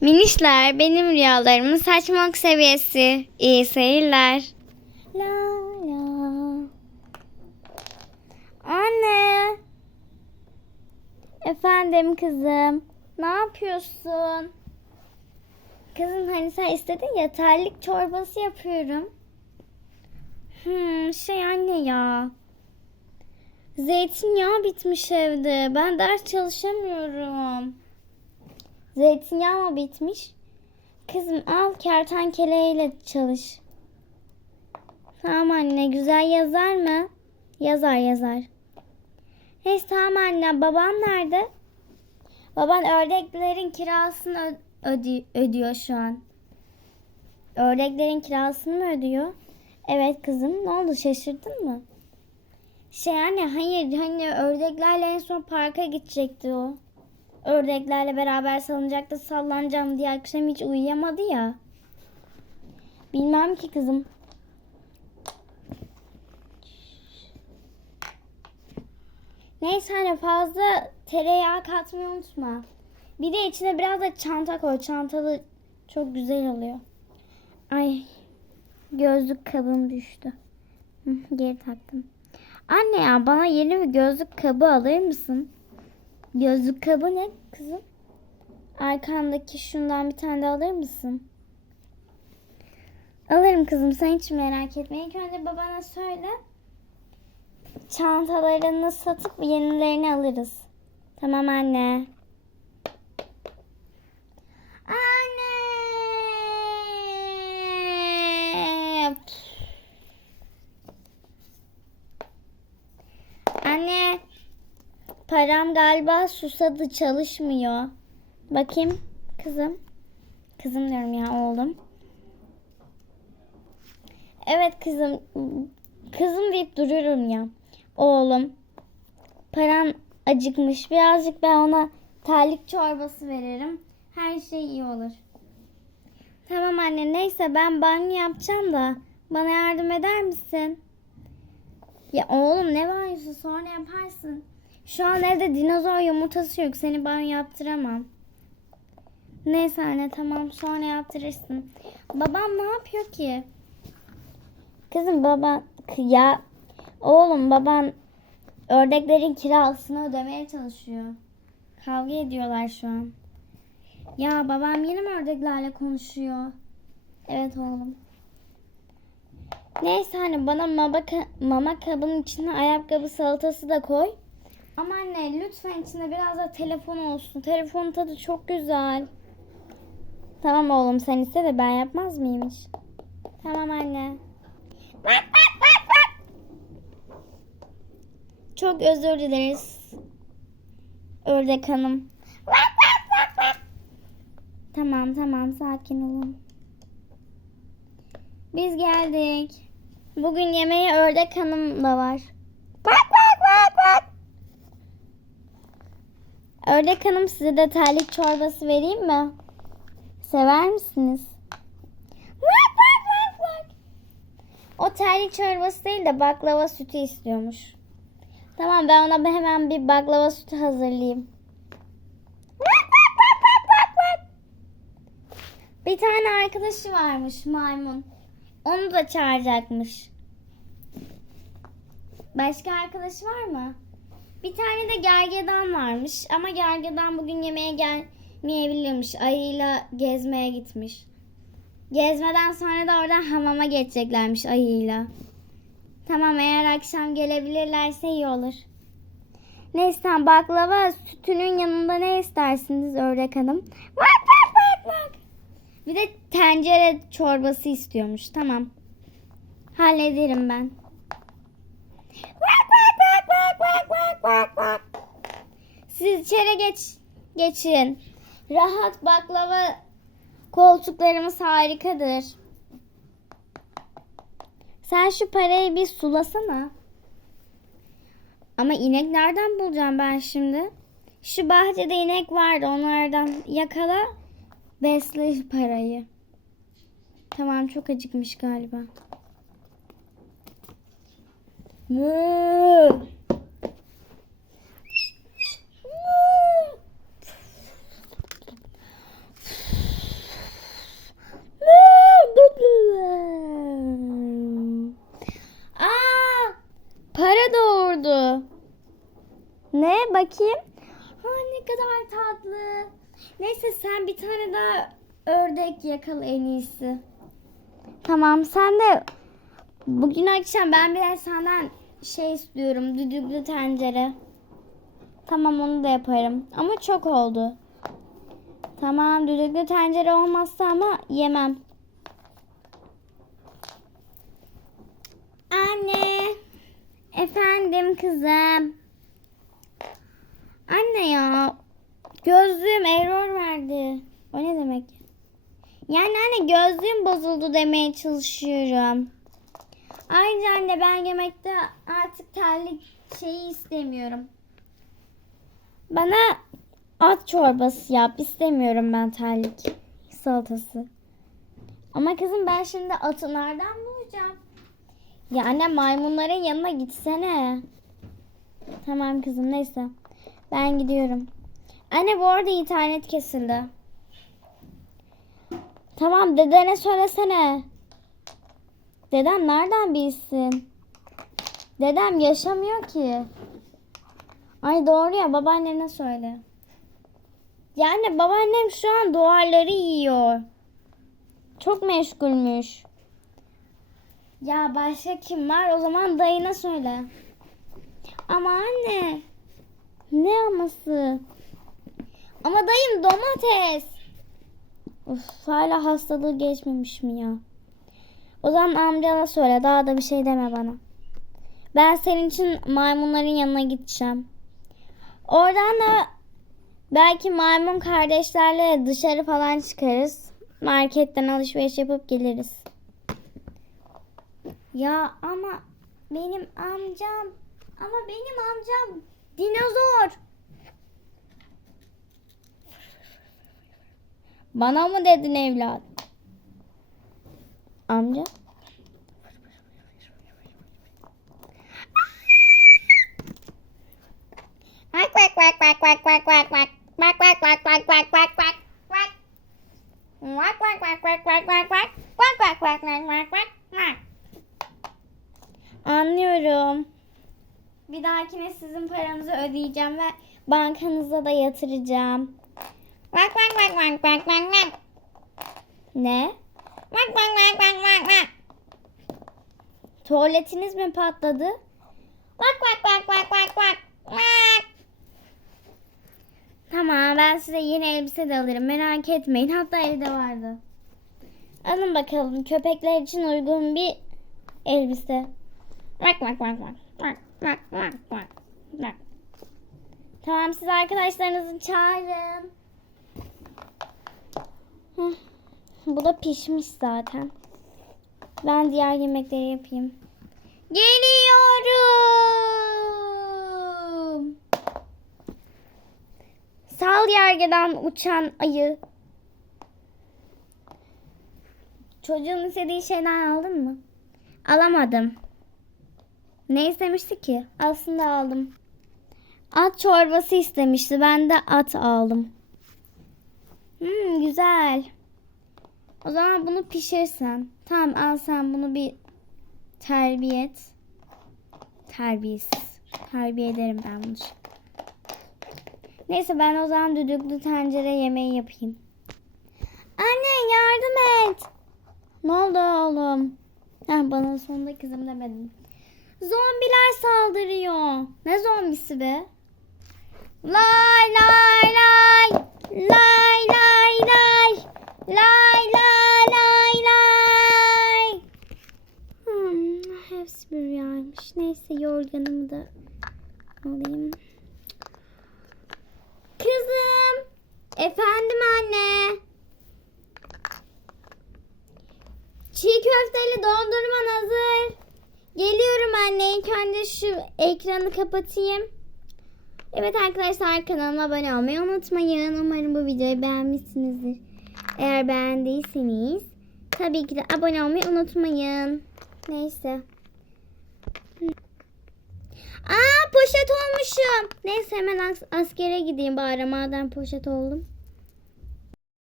Minişler benim rüyalarımın saçmalık seviyesi. İyi seyirler. La la. Anne. Efendim kızım. Ne yapıyorsun? Kızım hani sen istedin ya terlik çorbası yapıyorum. Hmm, şey anne ya. Zeytinyağı bitmiş evde. Ben ders çalışamıyorum. Zeytinyağı mı bitmiş? Kızım al kertenkeleyle çalış. Tamam anne güzel yazar mı? Yazar yazar. Neyse tamam anne babam nerede? Baban ördeklerin kirasını ö- ödü- ödüyor şu an. Ördeklerin kirasını mı ödüyor? Evet kızım ne oldu şaşırdın mı? Şey anne hayır hani ördeklerle en son parka gidecekti o. Ördeklerle beraber salıncakta sallanacağım diye akşam hiç uyuyamadı ya. Bilmem ki kızım. Neyse hani fazla tereyağı katmayı unutma. Bir de içine biraz da çanta koy. Çantalı çok güzel oluyor. Ay gözlük kabım düştü. Geri taktım. Anne ya bana yeni bir gözlük kabı alır mısın? Gözlük kabı ne kızım? Arkandaki şundan bir tane de alır mısın? Alırım kızım sen hiç merak etme. İlk önce babana söyle. Çantalarını satıp yenilerini alırız. Tamam. Anne. Param galiba susadı çalışmıyor. Bakayım kızım. Kızım diyorum ya oğlum. Evet kızım. Kızım deyip duruyorum ya. Oğlum. Paran acıkmış. Birazcık ben ona terlik çorbası veririm. Her şey iyi olur. Tamam anne neyse ben banyo yapacağım da bana yardım eder misin? Ya oğlum ne banyosu sonra yaparsın. Şu an evde dinozor yumurtası yok. Seni banyo yaptıramam. Neyse anne tamam sonra yaptırırsın. Babam ne yapıyor ki? Kızım baba ya oğlum baban ördeklerin kirasını ödemeye çalışıyor. Kavga ediyorlar şu an. Ya babam yine mi ördeklerle konuşuyor? Evet oğlum. Neyse hani bana mama, mama kabının içine ayakkabı salatası da koy. Ama anne lütfen içinde biraz da telefon olsun. Telefonun tadı çok güzel. Tamam oğlum sen iste de ben yapmaz mıyım hiç? Tamam anne. Çok özür dileriz. Ördek hanım. Tamam tamam sakin olun. Biz geldik. Bugün yemeğe ördek hanım da var. Ördek hanım size de terlik çorbası vereyim mi? Sever misiniz? O terlik çorbası değil de baklava sütü istiyormuş. Tamam ben ona hemen bir baklava sütü hazırlayayım. Bir tane arkadaşı varmış maymun. Onu da çağıracakmış. Başka arkadaşı var mı? Bir tane de gergedan varmış ama gergedan bugün yemeğe gelmeyebilirmiş. Ayıyla gezmeye gitmiş. Gezmeden sonra da oradan hamama geçeceklermiş ayıyla. Tamam eğer akşam gelebilirlerse iyi olur. Neyse baklava sütünün yanında ne istersiniz ördek hanım? Bak bak bak bak. Bir de tencere çorbası istiyormuş. Tamam. Hallederim ben. Bak bak bak bak bak bak bak bak. Siz içeri geç geçin. Rahat baklava koltuklarımız harikadır. Sen şu parayı bir sulasana. Ama inek nereden bulacağım ben şimdi? Şu bahçede inek vardı onlardan yakala besle parayı. Tamam çok acıkmış galiba. Mıı. sen bir tane daha yakala en iyisi. Tamam sen de bugün akşam ben bir de senden şey istiyorum düdüklü tencere. Tamam onu da yaparım ama çok oldu. Tamam düdüklü tencere olmazsa ama yemem. Anne. Efendim kızım. Anne ya. Gözlüğüm error verdi. O ne demek? Yani anne gözlüğüm bozuldu demeye çalışıyorum. Ayrıca anne ben yemekte artık terlik şeyi istemiyorum. Bana at çorbası yap. İstemiyorum ben terlik salatası. Ama kızım ben şimdi atı nereden bulacağım? Ya anne maymunların yanına gitsene. Tamam kızım neyse. Ben gidiyorum. Anne bu arada internet kesildi. Tamam dedene söylesene. Dedem nereden bilsin? Dedem yaşamıyor ki. Ay doğru ya babaannene söyle. Yani babaannem şu an duvarları yiyor. Çok meşgulmüş. Ya başka kim var? O zaman dayına söyle. Ama anne. Ne aması? Ama dayım domates. Uf, hala hastalığı geçmemiş mi ya? O zaman amcana söyle. Daha da bir şey deme bana. Ben senin için maymunların yanına gideceğim. Oradan da belki maymun kardeşlerle dışarı falan çıkarız. Marketten alışveriş yapıp geliriz. Ya ama benim amcam ama benim amcam dinozor. Bana mı dedin evlat? Amca? Quack quack quack quack quack quack quack quack quack quack quack quack quack quack quack quack Quack quack quack quack quack quack quack quack quack quack quack quack quack Anlıyorum. Bir dahakine sizin paranızı ödeyeceğim ve bankanıza da yatıracağım bak bak bak bak. Ne? Bak bak bak bak bak bak. Tuvaletiniz mi patladı? Bak bak bak bak bak bak. Tamam ben size yeni elbise de alırım. Merak etmeyin. Hatta evde vardı. Alın bakalım köpekler için uygun bir elbise. Bak bak bak. Bak bak bak bak. Bak. Tamam siz arkadaşlarınızı çağırın. Bu da pişmiş zaten. Ben diğer yemekleri yapayım. Geliyorum. Sal yergeden uçan ayı. Çocuğun istediği şeyden aldın mı? Alamadım. Ne istemişti ki? Aslında aldım. At çorbası istemişti. Ben de at aldım. Hmm, güzel. O zaman bunu pişirsen. Tamam al sen bunu bir terbiye et. Terbiyesiz. Terbiye ederim ben bunu. Neyse ben o zaman düdüklü tencere yemeği yapayım. Anne yardım et. Ne oldu oğlum? Heh, bana sonunda kızım demedin. Zombiler saldırıyor. Ne zombisi be? Lay lay lay. Lay Neyse yorganımı da alayım. Kızım. Efendim anne. Çiğ köfteli dondurman hazır. Geliyorum anne. İlk önce şu ekranı kapatayım. Evet arkadaşlar kanalıma abone olmayı unutmayın. Umarım bu videoyu beğenmişsinizdir. Eğer beğendiyseniz tabii ki de abone olmayı unutmayın. Neyse. Aa poşet olmuşum. Neyse hemen as- askere gideyim bari madem poşet oldum.